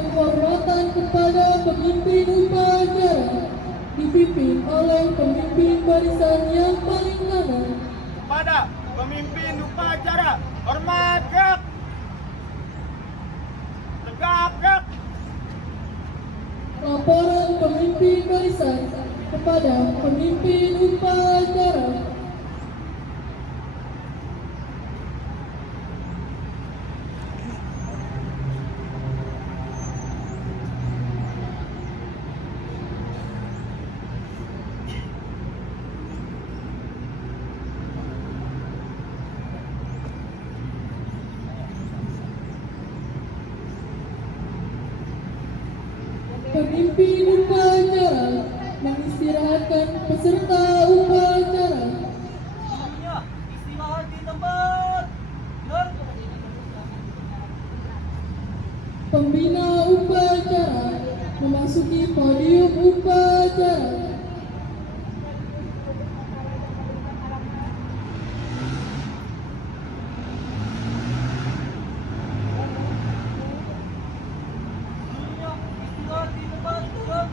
penghormatan kepada pemimpin upacara dipimpin oleh pemimpin barisan yang paling kanan. Kepada pemimpin upacara, hormat gerak, tegak gerak. Laporan pemimpin barisan kepada pemimpin upacara. Pemimpin upacara mengistirahatkan peserta upacara. Semuanya istirahat di tempat. Gerak. Pembina upacara memasuki podium upacara. Semuanya istirahat di tempat. Gerak.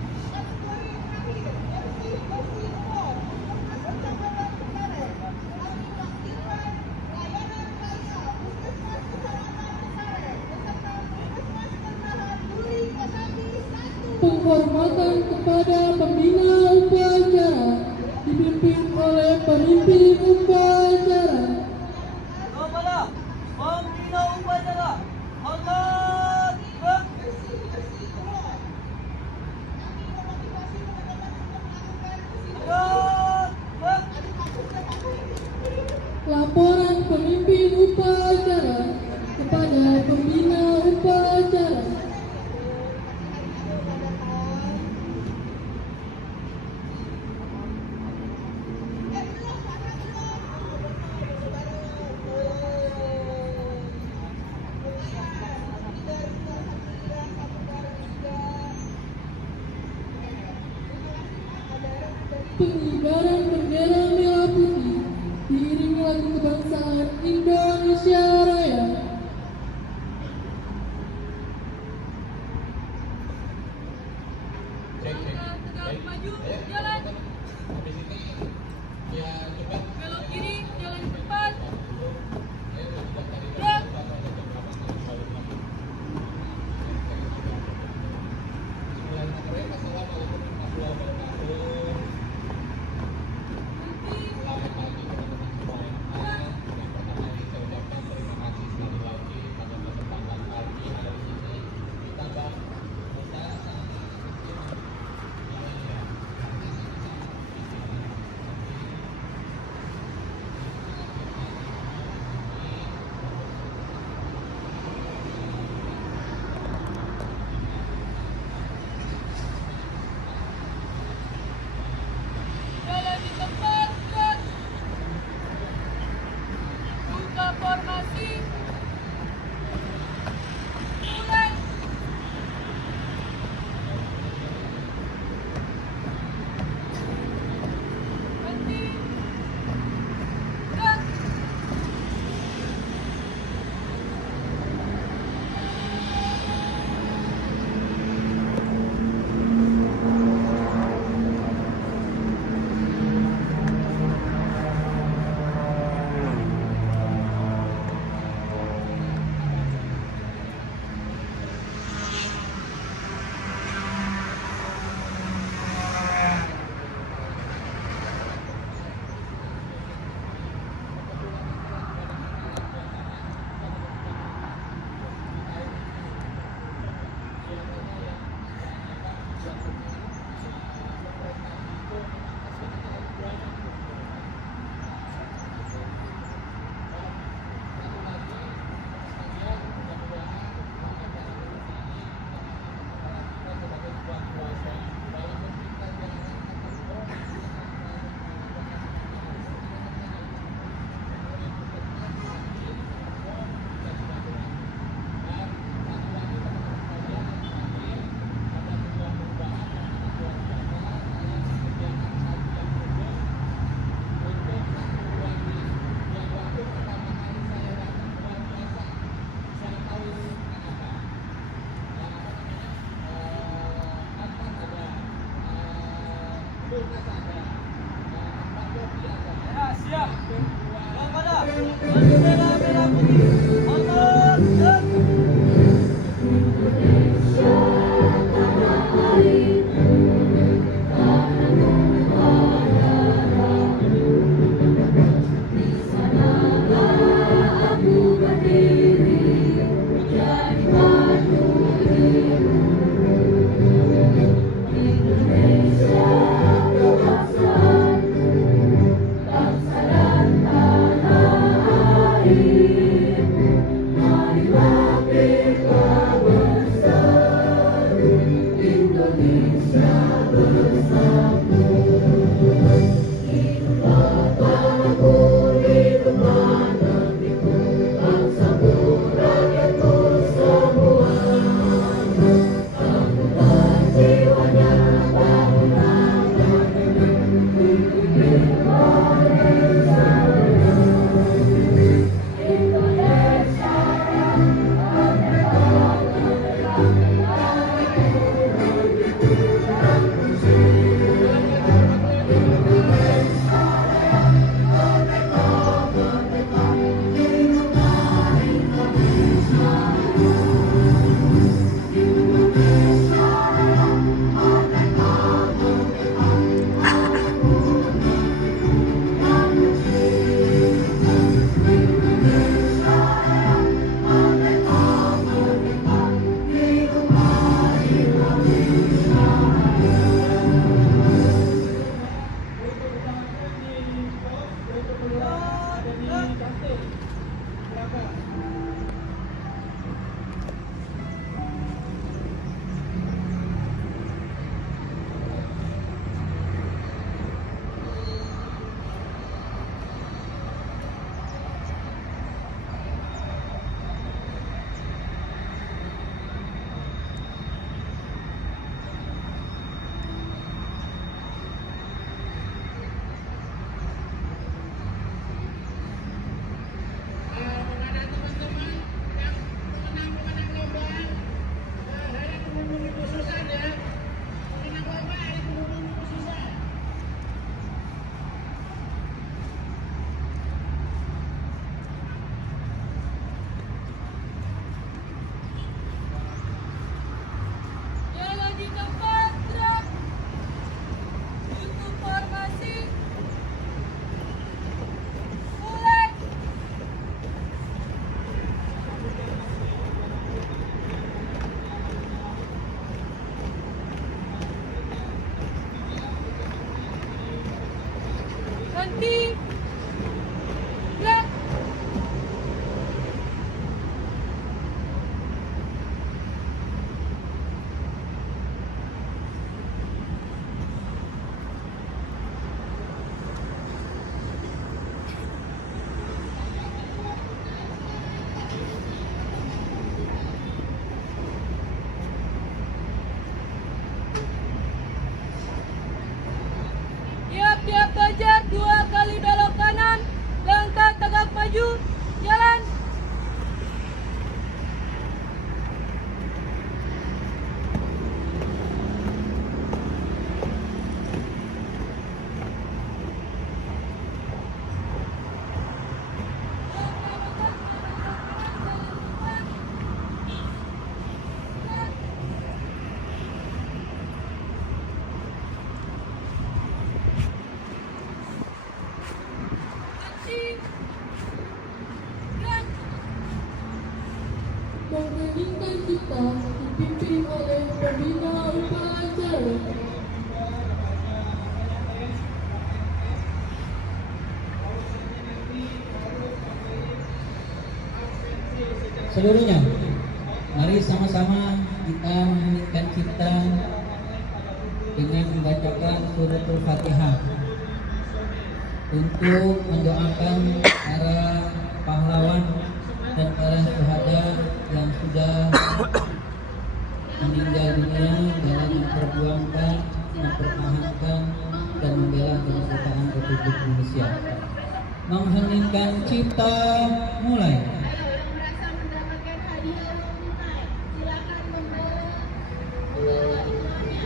Penghormatan kepada pembina upacara dipimpin oleh pemimpin upacara. Kepada pembina upacara, hormat. Gerak. Tegak. Gerak. Laporan pemimpin upacara kepada pembina upacara. Pengibaran bendera merah putih diiringi lagu kebangsaan Indonesia Raya. Tegak, maju, jalan. Belok kiri, jalan cepat. Gerak. Ya, siap. Waspada. Bendera merah putih. Aman. Jalan di tempat, gerak. Untuk formasi. Mulai. Henti. Gerak. Tiap-tiap fajar 2 kali belok kanan, langkah tegak maju, jalan. Pertandingan kita dipimpin oleh pembina upacara. Seluruhnya, mari sama-sama kita menyanyikan cipta dengan membacakan suratul Fatihah untuk mendoakan para pahlawan dan para syuhada yang sudah meninggal dunia dalam memperjuangkan, mempertahankan dan membela kemerdekaan Republik Indonesia. Mengheningkan cipta, mulai. Merasa mendapatkan hadiah uang tunai, silakan membawa ke tujuannya.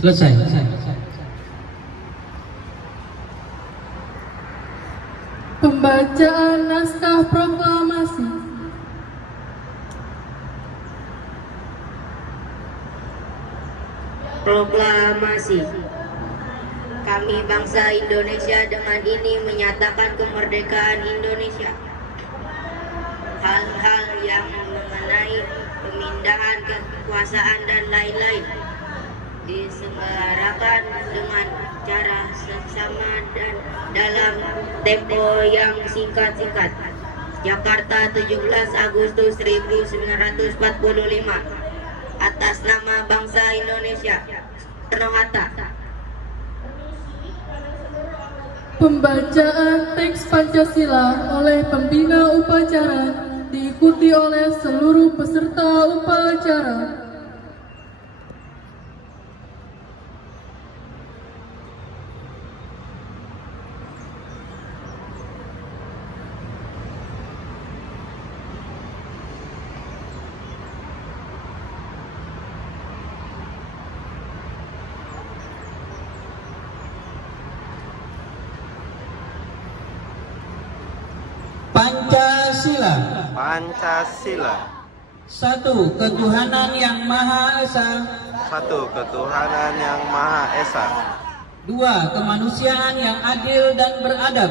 Selesai. Pembacaan naskah proklamasi. Proklamasi. Kami bangsa Indonesia dengan ini menyatakan kemerdekaan Indonesia. Hal-hal yang mengenai pemindahan kekuasaan dan lain-lain diselenggarakan dengan cara seksama dan dalam tempo yang singkat-singkat. Jakarta, 17 Agustus 1945. Atas nama bangsa Indonesia. Soekarno-Hatta. Pembacaan teks Pancasila oleh pembina upacara diikuti oleh seluruh peserta upacara. Pancasila. Pancasila. Satu, ketuhanan yang Maha Esa. Satu, ketuhanan yang Maha Esa. Dua, kemanusiaan yang adil dan beradab.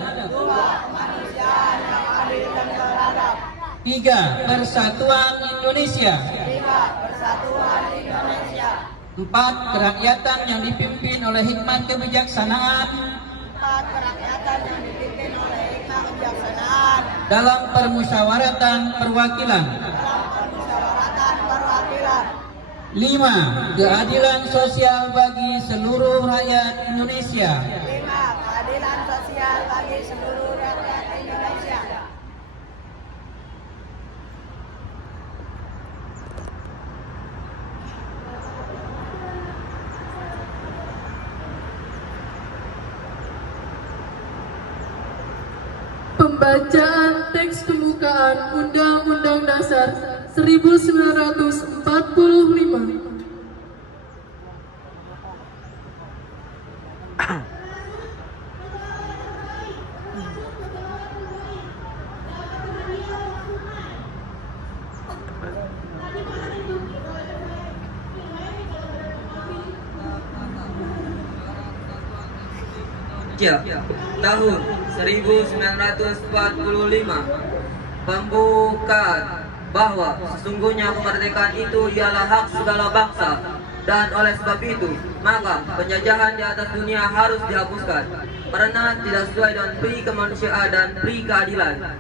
Tiga, persatuan Indonesia. Empat, kerakyatan yang dipimpin oleh hikmat kebijaksanaan dalam permusyawaratan perwakilan. Lima, keadilan sosial bagi seluruh rakyat Indonesia. Pembacaan teks pembukaan Undang-Undang Dasar 1945. Tahun 1945 pembukaan bahwa sesungguhnya kemerdekaan itu ialah hak segala bangsa, dan oleh sebab itu maka penjajahan di atas dunia harus dihapuskan karena tidak sesuai dengan pri kemanusiaan dan pri keadilan.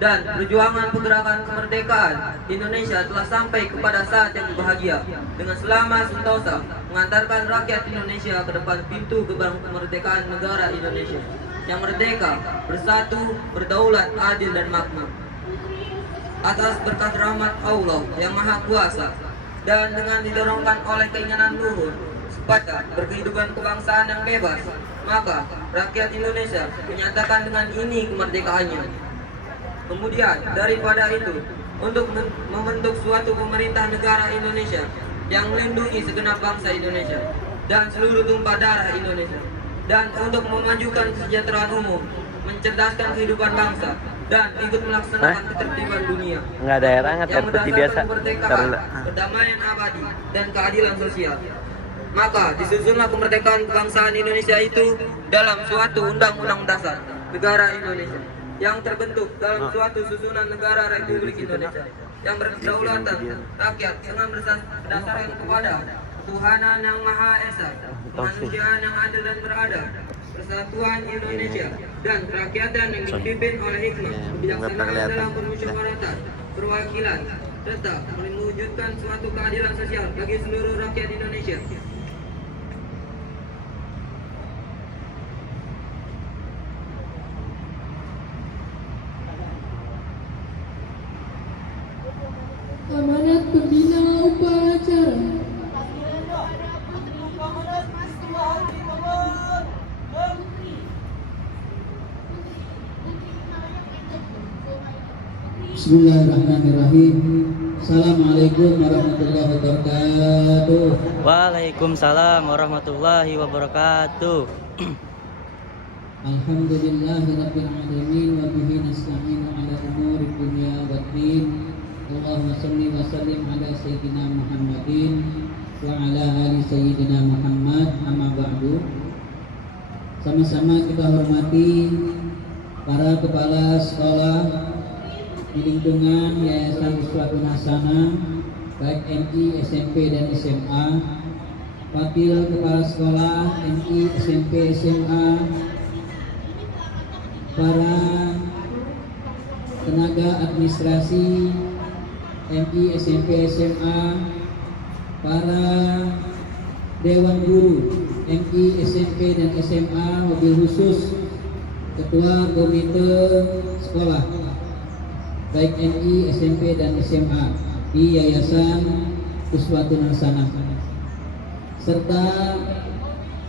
Dan perjuangan pergerakan kemerdekaan Indonesia telah sampai kepada saat yang bahagia dengan selama sentosa mengantarkan rakyat Indonesia ke depan pintu gerbang kemerdekaan negara Indonesia yang merdeka, bersatu, berdaulat, adil dan makmur. Atas berkat rahmat Allah yang Maha Kuasa dan dengan didorongkan oleh keinginan luhur supaya berkehidupan kebangsaan yang bebas, maka rakyat Indonesia menyatakan dengan ini kemerdekaannya. Kemudian daripada itu, untuk membentuk suatu pemerintah negara Indonesia yang melindungi segenap bangsa Indonesia dan seluruh tumpah darah Indonesia, dan untuk memajukan kesejahteraan umum, mencerdaskan kehidupan bangsa, dan ikut melaksanakan ketertiban dunia Nggak ada air hangat yang seperti berdasarkan biasa. kemerdekaan, perdamaian abadi, dan keadilan sosial. Maka disusunlah kemerdekaan kebangsaan Indonesia itu dalam suatu undang-undang dasar negara Indonesia yang terbentuk dalam suatu susunan negara Republik Indonesia yang berkedaulatan rakyat dengan berdasarkan kepada ketuhanan yang Maha Esa, kemanusiaan yang adil dan beradab, persatuan Indonesia, dan kerakyatan yang dipimpin oleh hikmah kebijaksanaan dalam permusyawaratan perwakilan, serta mewujudkan suatu keadilan sosial bagi seluruh rakyat Indonesia. Amanat pembina upacara. Bismillahirrahmanirrahim. Assalamualaikum warahmatullahi wabarakatuh. Waalaikumsalam warahmatullahi wabarakatuh. Alhamdulillahirabbil alamin wa bihi nasta'inu ala umuri dunya waddin. Allahumma shalli wa sallim ala sayyidina Muhammadin wa ala ali sayyidina Muhammad, amma ba'du. Sama-sama kita hormati para kepala sekolah di lingkungan Yayasan Uswatun Hasanah, baik MI, SMP dan SMA, wakil kepala sekolah MI, SMP, SMA, para tenaga administrasi MI, SMP, SMA, para dewan guru MI, SMP dan SMA, wabil khusus ketua komite sekolah baik MI, SMP dan SMA di Yayasan Uswatun Hasanah, serta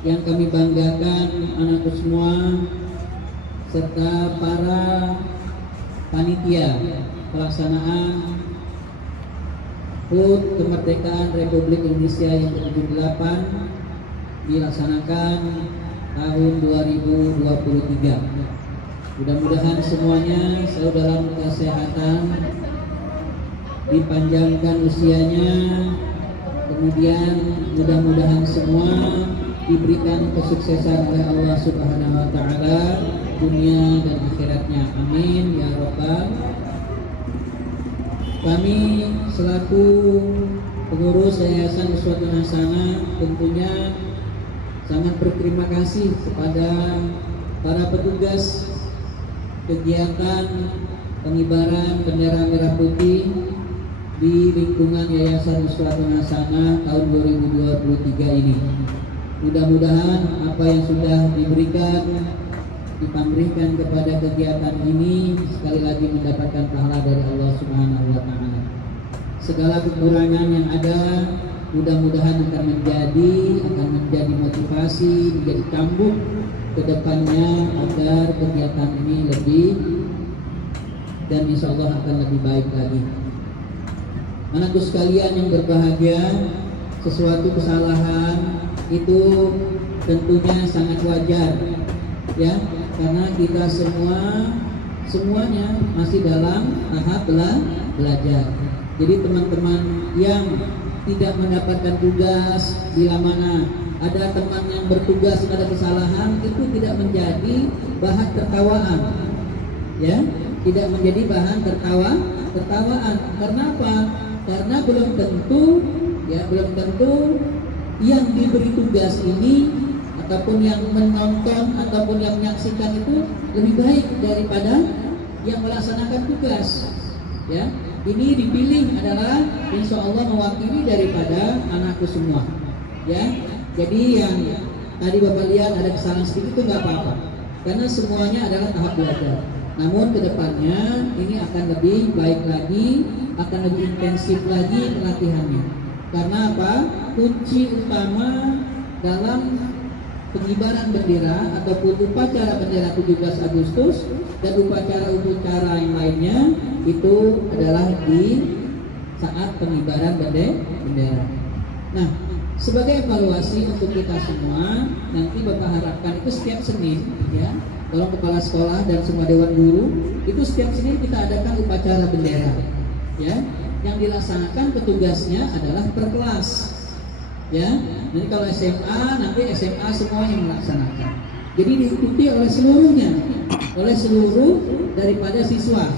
yang kami banggakan anakku semua, serta para panitia pelaksanaan HUT Kemerdekaan Republik Indonesia yang ke-78 dilaksanakan tahun 2023. Mudah-mudahan semuanya selalu dalam kesehatan, dipanjangkan usianya, kemudian mudah-mudahan semua diberikan kesuksesan oleh Allah Subhanahu wa taala dunia dan akhiratnya. Amin ya rabbal. Kami selaku pengurus Yayasan Uswatun Hasanah tentunya sangat berterima kasih kepada para petugas kegiatan pengibaran bendera merah putih di lingkungan Yayasan Uswatun Hasanah tahun 2023 ini. Mudah-mudahan apa yang sudah diberikan, dipamrihkan kepada kegiatan ini sekali lagi mendapatkan pahala dari Allah Subhanahu wa taala. Segala kekurangan yang ada mudah-mudahan akan menjadi motivasi, menjadi cambuk ke depannya agar kegiatan ini lebih dan insya Allah akan lebih baik lagi. Anakku sekalian yang berbahagia, sesuatu kesalahan itu tentunya sangat wajar ya, karena kita semuanya masih dalam tahap belajar. Jadi teman-teman yang tidak mendapatkan tugas bila mana ada teman yang bertugas ada kesalahan, itu tidak menjadi bahan tertawaan ya, tidak menjadi bahan tertawaan. Karena apa? Karena belum tentu yang diberi tugas ini ataupun yang menonton ataupun yang menyaksikan itu lebih baik daripada yang melaksanakan tugas ya. Ini dipilih adalah insya Allah mewakili daripada anakku semua ya. Jadi yang tadi Bapak lihat ada kesalahan sedikit itu nggak apa-apa, karena semuanya adalah tahap belajar. Namun kedepannya ini akan lebih baik lagi, akan lebih intensif lagi latihannya. Karena apa? Kunci utama dalam pengibaran bendera ataupun upacara bendera 17 Agustus dan upacara yang lainnya itu adalah di saat pengibaran bendera. Nah, sebagai evaluasi untuk kita semua, nanti Bapak harapkan itu setiap Senin ya, tolong kepala sekolah dan semua dewan guru itu setiap Senin kita adakan upacara bendera ya, yang dilaksanakan petugasnya adalah per kelas ya. Jadi kalau SMA nanti SMA semua yang melaksanakan, jadi diikuti oleh seluruhnya, oleh seluruh daripada siswa.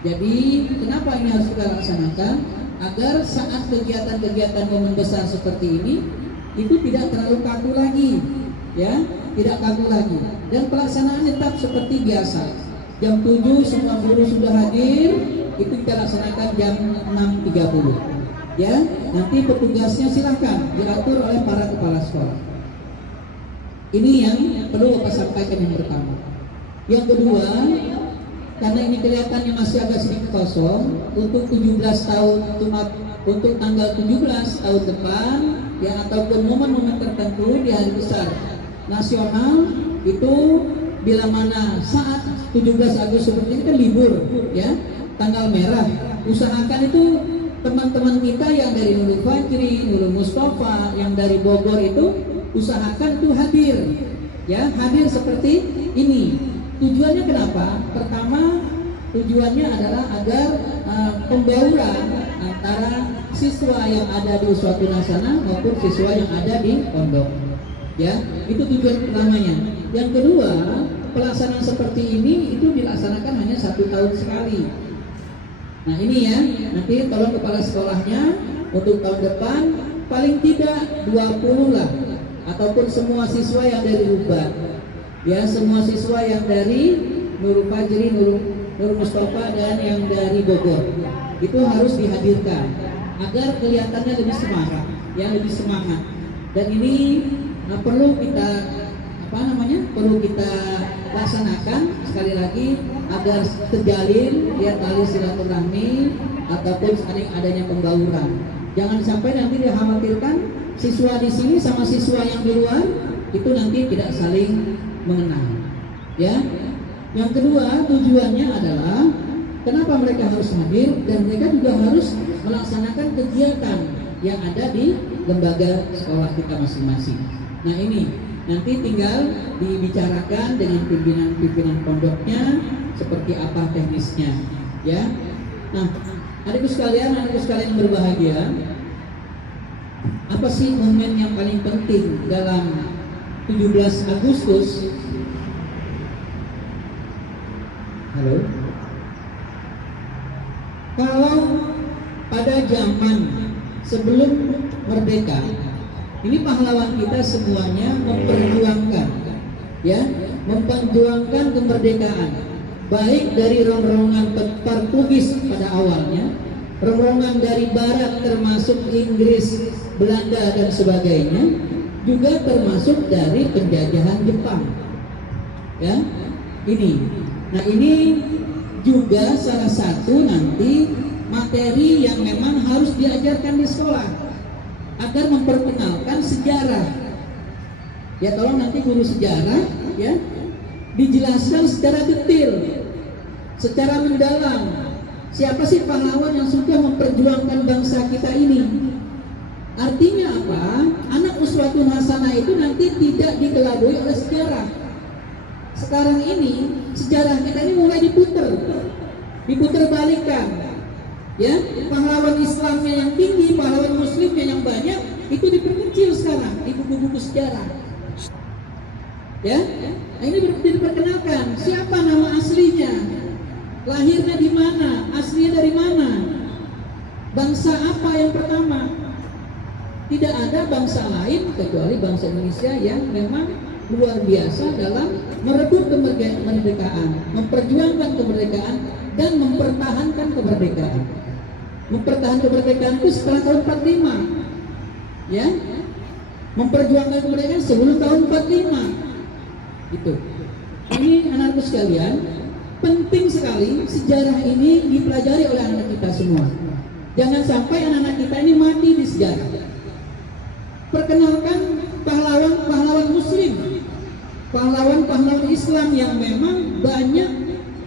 Jadi kenapa ini harus kita laksanakan? Agar saat kegiatan-kegiatan momen besar seperti ini itu tidak terlalu kaku lagi ya, tidak kaku lagi, dan pelaksanaan tetap seperti biasa. Jam 7 semua guru sudah hadir, itu kita laksanakan jam 6.30 ya. Nanti petugasnya silahkan diatur oleh para kepala sekolah. Ini yang perlu Bapak sampaikan yang pertama. Yang kedua, karena ini kelihatannya masih agak sedikit kosong, untuk 17 tahun untuk tanggal 17 tahun depan ya, ataupun momen-momen tertentu di hari besar nasional itu bila mana saat 17 Agustus seperti ini kan libur ya, tanggal merah, usahakan itu teman-teman kita yang dari Nurul Fajri, Nurul Mustafa, yang dari Bogor itu usahakan tuh hadir, ya, hadir seperti ini. Tujuannya kenapa? Pertama, tujuannya adalah agar pembauran antara siswa yang ada di Uswatun Hasanah maupun siswa yang ada di pondok, ya, itu tujuan pertamanya. Yang kedua, pelaksanaan seperti ini itu dilaksanakan hanya 1 tahun sekali. Nah ini ya, nanti tolong kepala sekolahnya untuk tahun depan paling tidak 20 lah, ataupun semua siswa yang dari Rubat, ya, semua siswa yang dari Nurul Fajri, Nurul Mustafa, dan yang dari Bogor itu harus dihadirkan agar kelihatannya lebih semangat, ya, lebih semangat. Dan ini perlu kita perlu kita laksanakan sekali lagi agar terjalin, ya, tali silaturahmi ataupun adanya pembauran. Jangan sampai nanti dikhawatirkan siswa di sini sama siswa yang di luar itu nanti tidak saling mengenal, ya. Yang kedua, tujuannya adalah kenapa mereka harus hadir, dan mereka juga harus melaksanakan kegiatan yang ada di lembaga sekolah kita masing-masing. Nah ini nanti tinggal dibicarakan dengan pimpinan pondoknya seperti apa teknisnya, ya. Nah, adikku sekalian berbahagia, apa sih momen yang paling penting dalam 17 Agustus? Halo? Kalau pada zaman sebelum merdeka, ini pahlawan kita semuanya memperjuangkan, ya, memperjuangkan kemerdekaan, baik dari rongrongan Portugis pada awalnya, rongrongan dari Barat termasuk Inggris, Belanda dan sebagainya, juga termasuk dari penjajahan Jepang, ya. Nah ini juga salah satu nanti materi yang memang harus diajarkan di sekolah, agar memperkenalkan sejarah. Ya, tolong nanti guru sejarah, ya, dijelaskan secara detail, secara mendalam, siapa sih pahlawan yang sudah memperjuangkan bangsa kita ini. Artinya apa? Anak Uswatun Hasanah itu nanti tidak dikelabui oleh sejarah. Sekarang ini sejarah kita ini mulai diputar balikan. Ya, pahlawan Islamnya yang tinggi, pahlawan Muslimnya yang banyak, itu diperkecil sekarang di buku-buku sejarah. Ya, nah ini diperkenalkan siapa nama aslinya, lahirnya di mana, aslinya dari mana, bangsa apa yang pertama. Tidak ada bangsa lain kecuali bangsa Indonesia yang memang luar biasa dalam merebut kemerdekaan, memperjuangkan kemerdekaan, dan mempertahankan kemerdekaan. Mempertahankan kemerdekaan itu setelah tahun 45, ya, memperjuangkan kemerdekaan sebelum tahun 45. Itu. Ini anak-anakku sekalian, penting sekali sejarah ini dipelajari oleh anak kita semua. Jangan sampai anak-anak kita ini mati di sejarah. Perkenalkan pahlawan Muslim, pahlawan Islam yang memang banyak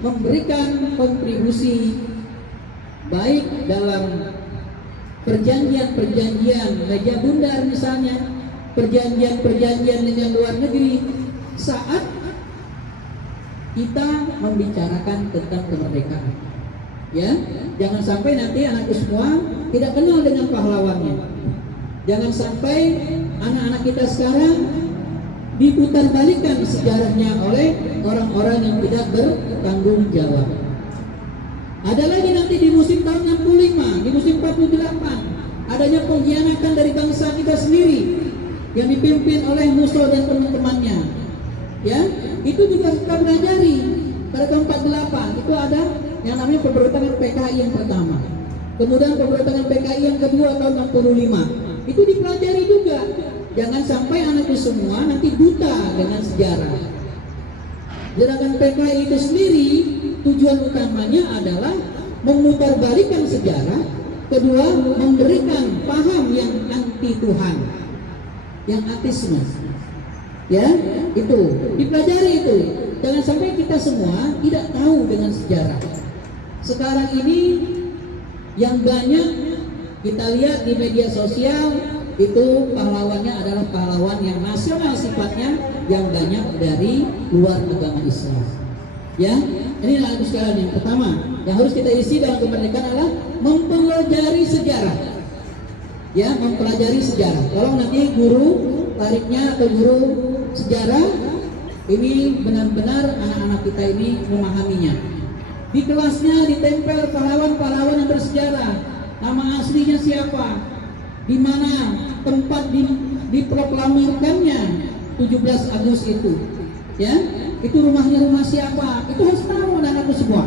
memberikan kontribusi baik dalam perjanjian Meja Bundar misalnya, perjanjian dengan luar negeri saat kita membicarakan tentang kemerdekaan. Ya, jangan sampai nanti anakku semua tidak kenal dengan pahlawannya. Jangan sampai anak-anak kita sekarang diputarbalikkan sejarahnya oleh orang-orang yang tidak bertanggung jawab. Ada lagi nanti di musim tahun 65, di musim 48, adanya pengkhianatan dari bangsa kita sendiri yang dipimpin oleh Musso dan teman-temannya. Ya, itu juga kita pelajari. Pada tahun 48 itu ada yang namanya pemberontakan PKI yang pertama. Kemudian pemberontakan PKI yang kedua tahun 65. Itu dipelajari juga. Jangan sampai anakku semua nanti buta dengan sejarah. Gerakan PKI itu sendiri tujuan utamanya adalah memutarbalikkan sejarah, kedua memberikan paham yang anti Tuhan, yang ateisme. Ya, itu dipelajari itu. Jangan sampai kita semua tidak tahu dengan sejarah. Sekarang ini yang banyak Kita lihat di media sosial itu pahlawannya adalah pahlawan yang nasional sifatnya, yang banyak dari luar agama Islam. Ya, ini anak sekalian, yang pertama yang harus kita isi dalam kemerdekaan adalah mempelajari sejarah. Ya, mempelajari sejarah. Tolong nanti guru tariknya atau guru sejarah ini benar-benar anak-anak kita ini memahaminya. Di kelasnya ditempel pahlawan-pahlawan yang bersejarah. Nama aslinya siapa? Di mana tempat diproklamirkannya 17 Agustus itu? Ya, itu rumahnya rumah siapa? Itu harus tahu anak-anakku semua.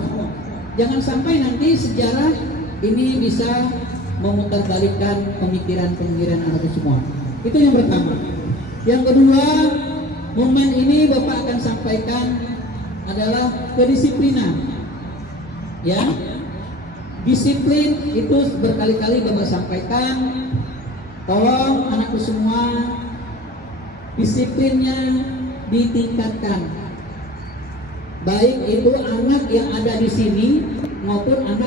Jangan sampai nanti sejarah ini bisa memutarbalikkan pemikiran-pemikiran anakku semua. Itu yang pertama. Yang kedua, momen ini Bapak akan sampaikan adalah kedisiplinan. Ya, disiplin itu berkali-kali Bapak sampaikan. Tolong anakku semua disiplinnya ditingkatkan. Baik itu anak yang ada di sini maupun anak